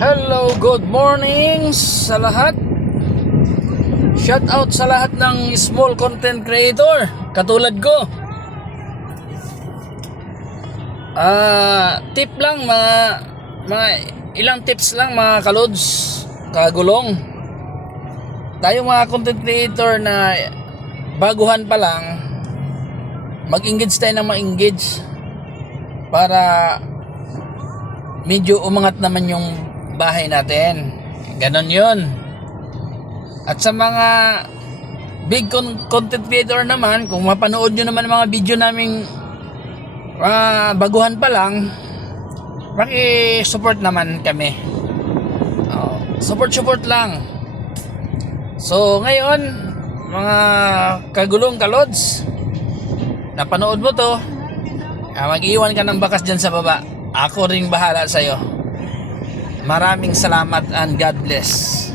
Hello, good morning sa lahat. Shout out sa lahat ng small content creator katulad ko. Tip lang, mga ilang tips lang mga kalods, kagulong. Tayo mga content creator na baguhan pa lang, mag-engage tayo ng ma-engage para medyo umangat naman yung bahay natin. Ganon yun. At sa mga big content creator naman, kung mapanood nyo naman mga video naming baguhan pa lang, paki-support naman kami. Support lang. So ngayon, mga kagulong kalods, napanood mo to, mag-iwan ka ng bakas dyan sa baba. Ako ring bahala sa'yo. Maraming salamat and God bless.